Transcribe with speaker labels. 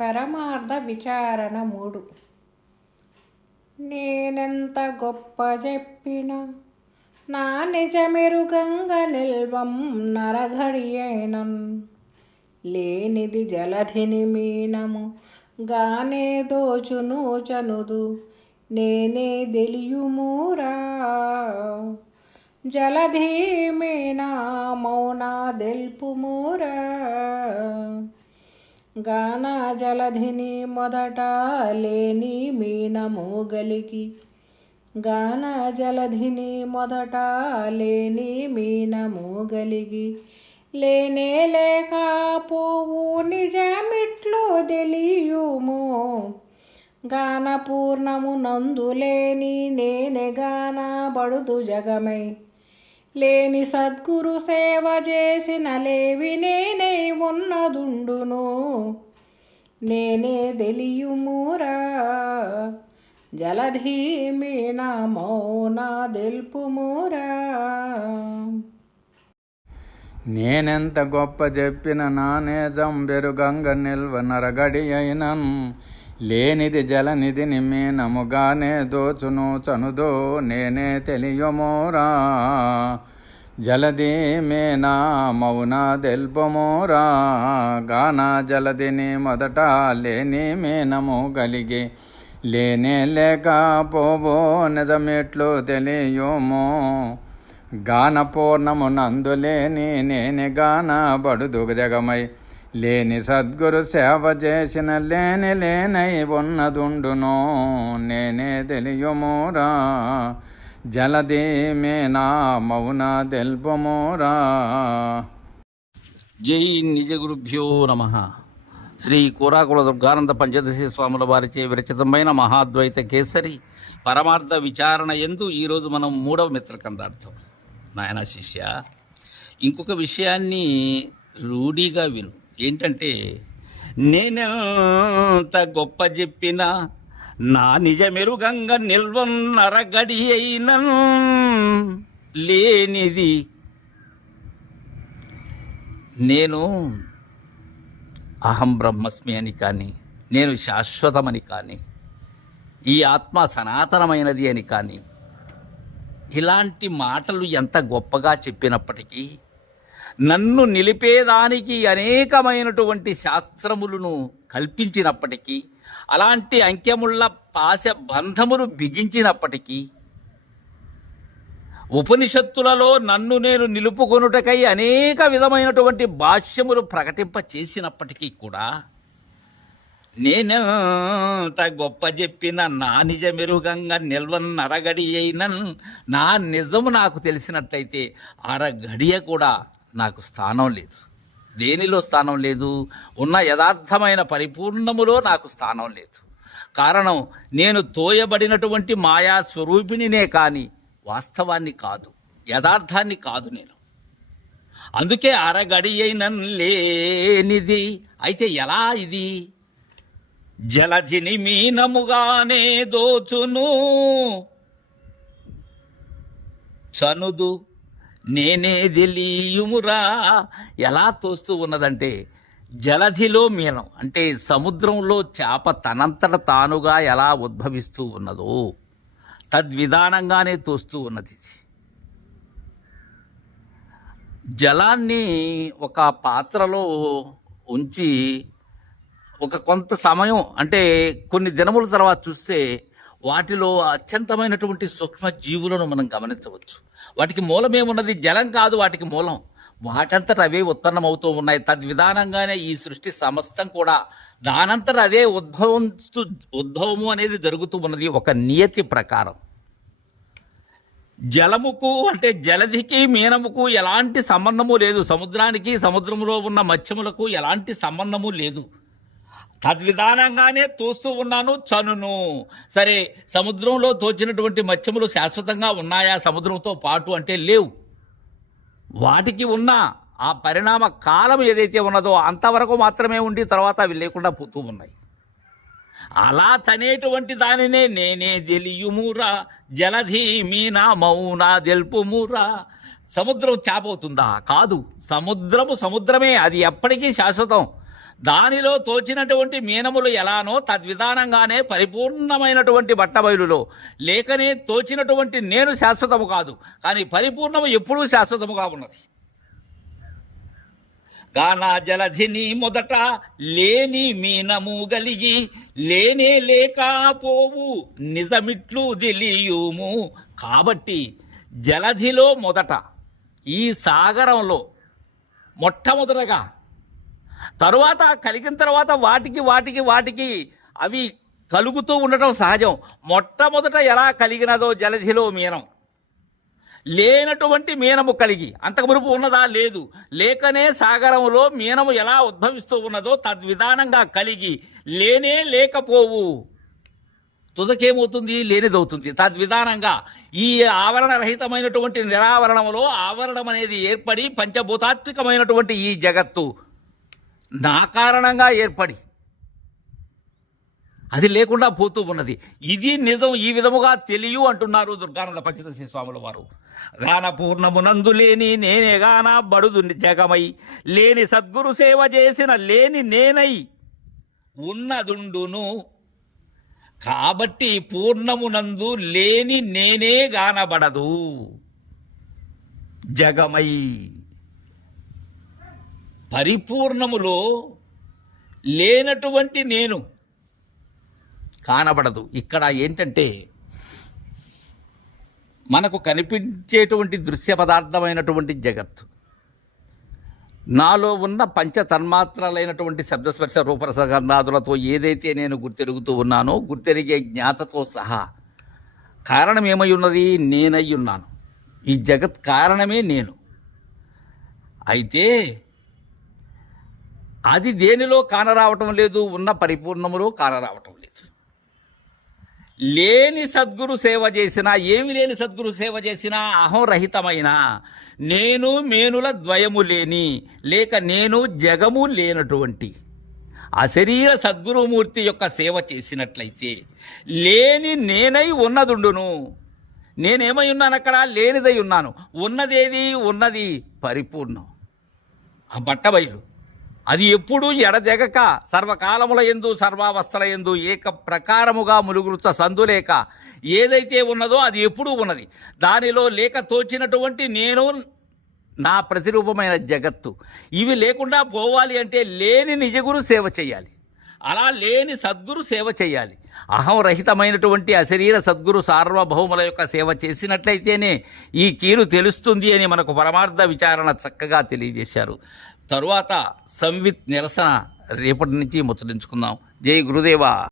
Speaker 1: పరమార్థ విచారణ మూడు. నేనెంత గొప్ప చెప్పిన నా నిజమెరుగంగ నిల్వం నరఘడి లేనిది జలధిని మీనము గానే దోచును చనుదు నేనే దెలియుమూరా జలధి మీనా దెల్పుమూరా గాన జలధిని మొదట లేని మీనము గలిగి గాన జలధిని మొదట లేని మీనము గలిగి లేనే లేక పోవు నిజమిట్లు తెలియుము. గాన పూర్ణము నందులేని నేనే గాన బడుదు జగమై. లేని సద్గురు సేవ చేసిన లేవి నేనే ఉన్నదుండును. నేనే తెలియుమూరా? జలధి మీన మౌన దెల్పుమురా
Speaker 2: నేనెంత గొప్ప చెప్పిన నానే జంబెరుగంగ నిల్వ నరగడి అయినన్. లేనిది జలనిధిని మీనముగానే దోచును చనుదో నేనే తెలియమోరా? జలది మేనా మౌన దెల్పమోరా గాన జలదిని మొదట లేని మేనము కలిగి లేనే లేకపోవో నిజమెట్లు తెలియమో. గాన పూర్ణము నందులేని నేనే గాన బడుదు జగమై. లేని సద్గురు సేవ చేసిన లేని లేనై ఉన్నదుండునో. నేనే తెలియమోరా జలది మేనా మౌన తెల్పమోరా
Speaker 3: జై నిజ గురుభ్యో నమ. శ్రీ కూరాకుల దుర్గానంద పంచదశి స్వాముల వారిచే విరచితమైన మహాద్వైత కేసరి పరమార్థ విచారణ ఎందు ఈరోజు మనం మూడవ మిత్రకందార్థం. నాయన శిష్య ఇంకొక విషయాన్ని రూఢీగా విను. ఏంటంటే నేనెంత గొప్ప చెప్పినా నా నిజమెరుగంగ నిల్వన్నరగడి అయిన లేనిది. నేను అహం బ్రహ్మస్మి అని కానీ నేను శాశ్వతమని కానీ ఈ ఆత్మ సనాతనమైనది అని కానీ ఇలాంటి మాటలు ఎంత గొప్పగా చెప్పినప్పటికీ నన్ను నిలిపేదానికి అనేకమైనటువంటి శాస్త్రములను కల్పించినప్పటికీ అలాంటి అంకెముళ్ళ పాశ బంధమును బిగించినప్పటికీ ఉపనిషత్తులలో నన్ను నేను నిలుపుకొనుటకై అనేక విధమైనటువంటి భాష్యములు ప్రకటింప చేసినప్పటికీ కూడా నేనెంత గొప్ప చెప్పిన నా నిజ మెరుగంగా నిల్వన్న అరగడి అయిన నా నిజము నాకు తెలిసినట్లయితే అరగడియ కూడా నాకు స్థానం లేదు. దేనిలో స్థానం లేదు? ఉన్న యథార్థమైన పరిపూర్ణములో నాకు స్థానం లేదు. కారణం నేను తోయబడినటువంటి మాయా స్వరూపిణినే కానీ వాస్తవాన్ని కాదు. యథార్థాన్ని కాదు నేను. అందుకే అరగడి అయిన లేనిది అయితే ఎలా ఇది? జలజిని మీనముగానే దోచును. చనుదు నేనే తెలియుమురా. ఎలా తోస్తూ ఉన్నదంటే జలధిలో మీనం అంటే సముద్రంలో చేప తనంతట తానుగా ఎలా ఉద్భవిస్తూ ఉన్నదో తద్విధానంగానే తోస్తూ ఉన్నది ఇది. జలాన్ని ఒక పాత్రలో ఉంచి ఒక కొంత సమయం అంటే కొన్ని దినముల తర్వాత చూస్తే వాటిలో అత్యంతమైనటువంటి సూక్ష్మ జీవులను మనం గమనించవచ్చు. వాటికి మూలమేమున్నది? జలం కాదు వాటికి మూలం. వాటంతట అవే ఉత్పన్నమవుతూ ఉన్నాయి. తద్విధానంగానే ఈ సృష్టి సమస్తం కూడా దానంతట అదే ఉద్భవంస్తు ఉద్భవము అనేది జరుగుతూ ఉన్నది. ఒక నియతి ప్రకారం. జలముకు అంటే జలధికి మీనముకు ఎలాంటి సంబంధము లేదు. సముద్రానికి సముద్రంలో ఉన్న మత్స్యములకు ఎలాంటి సంబంధము లేదు. తద్విధానంగానే తోస్తూ ఉన్నాను చనును. సరే సముద్రంలో తోచినటువంటి మత్స్యములు శాశ్వతంగా ఉన్నాయా? సముద్రంతో పాటు అంటే లేవు. వాటికి ఉన్న ఆ పరిణామ కాలం ఏదైతే ఉన్నదో అంతవరకు మాత్రమే ఉండి తర్వాత అవి లేకుండా పోతూ ఉన్నాయి. అలా చనేటువంటి దానినే నేనే తెలియుమురా జలధి మీనా మౌనా తెలుపుమూరా. సముద్రం చేపవుతుందా? కాదు. సముద్రము సముద్రమే. అది ఎప్పటికీ శాశ్వతం. దానిలో తోచినటువంటి మీనములు ఎలానో తద్విధానంగానే పరిపూర్ణమైనటువంటి బట్టబయలులో. లేకనే తోచినటువంటి నేను శాశ్వతము కాదు. కానీ పరిపూర్ణము ఎప్పుడూ శాశ్వతముగా ఉన్నది. గానా జలధిని మొదట లేని మీనము గలిగి లేనే లేకపోవు నిజమిట్లు తెలియుము. కాబట్టి జలధిలో మొదట ఈ సాగరంలో మొట్టమొదటగా తరువాత కలిగిన తర్వాత వాటికి వాటికి వాటికి అవి కలుగుతూ ఉండటం సహజం. మొట్టమొదట ఎలా కలిగినదో జలధిలో మీనం. లేనటువంటి మీనము కలిగి అంతకుమునుపు ఉన్నదా? లేదు. లేకనే సాగరంలో మీనము ఎలా ఉద్భవిస్తూ ఉన్నదో తద్విధానంగా కలిగి లేనే లేకపోవు. తుదకేమవుతుంది? లేనిదవుతుంది. తద్విధానంగా ఈ ఆవరణ రహితమైనటువంటి నిరావరణములో ఆవరణం అనేది ఏర్పడి పంచభూతాత్వికమైనటువంటి ఈ జగత్తు. నా కారణంగా ఏర్పడి. అది లేకుండా పోతూ ఉన్నది. ఇది నిజం ఈ విధముగా తెలియు అంటున్నారు దుర్గానంద పంచదశి స్వాముల వారు. గాన పూర్ణమునందు లేని నేనే గాన బడుదు జగమై లేని సద్గురు సేవ చేసిన లేని నేనై ఉన్నదుండును. కాబట్టి పూర్ణమునందు లేని నేనే గానబడదు. జగమై పరిపూర్ణములో లేనటువంటి నేను కానబడదు. ఇక్కడ ఏంటంటే మనకు కనిపించేటువంటి దృశ్య పదార్థమైనటువంటి జగత్తు. నాలో ఉన్న పంచతన్మాత్రలైనటువంటి శబ్దస్పర్శ రూపరసగంధాదులతో ఏదైతే నేను గుర్తెరుగుతూ ఉన్నానో గుర్తెరిగే జ్ఞాతతో సహా కారణం ఏమై ఉన్నది నేనై ఉన్నాను ఈ జగత్ కారణమే నేను. అయితే అది దేనిలో కానరావటం లేదు ఉన్న పరిపూర్ణములో కానరావటం లేదు. లేని సద్గురు సేవ చేసినా ఏమి లేని సద్గురు సేవ చేసినా అహంరహితమైన నేను మేనుల ద్వయము లేని లేక నేను జగము లేనటువంటి అశరీర సద్గురుమూర్తి యొక్క సేవ చేసినట్లయితే లేని నేనై ఉన్నదుండును. నేనేమై ఉన్నాను అక్కడ? లేనిదై ఉన్నాను. ఉన్నదేది? ఉన్నది పరిపూర్ణం. ఆ బట్టబయలు అది ఎప్పుడూ ఎడదెగక సర్వకాలముల ఎందు సర్వావస్థల ఎందు ఏక ప్రకారముగా ములుగురుత సందులేక ఏదైతే ఉన్నదో అది ఎప్పుడూ ఉన్నది. దానిలో లేక తోచినటువంటి నేను నా ప్రతిరూపమైన జగత్తు. ఇవి లేకుండా పోవాలి అంటే లేని నిజగురు సేవ చేయాలి. అలా లేని సద్గురు సేవ చేయాలి. అహంరహితమైనటువంటి అశరీర సద్గురు సార్వభౌముల యొక్క సేవ చేసినట్లయితేనే ఈ కీలు తెలుస్తుంది అని మనకు పరమార్థ విచారణ చక్కగా తెలియజేశారు. తరువాత సంవిత్ నిరసన రేపటి నుంచి ముచ్చరించుకుందాం జై గురుదేవా.